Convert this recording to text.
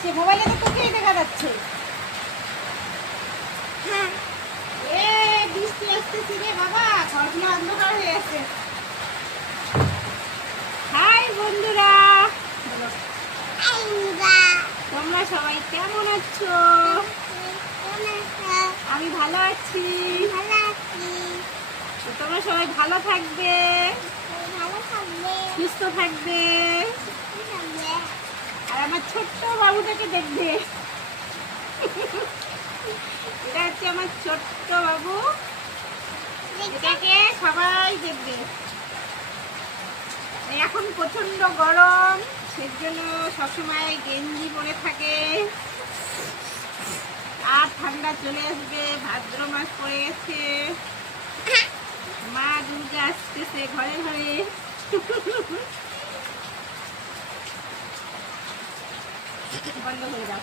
যাচ্ছে, মোবাইলে তো তোকেই দেখা যাচ্ছে। হ্যাঁ এ বৃষ্টি আসতেছে রে বাবা, ঘরগুলো অন্ধকার হয়ে আছে। হাই বন্ধুরা, তোমরা সবাই কেমন আছো? আমি ভালো আছি। তো তোমরা সবাই ভালো থাকবে, সুস্থ থাকবে, আর আমার ছোট্ট বাবুটাকে দেখবে। এটা হচ্ছে আমার ছোট্ট বাবু, এটাকে সবাই দেখবে। এখন প্রচন্ড গরম, সেজন্য সবসময় গেঞ্জি পরে থাকে। আর ঠান্ডা চলে আসবে, ভাদ্র মাস পড়ে গেছে, মা দুর্গা আসতেছে ঘরে ঘরে। বন্ধ করে দাও।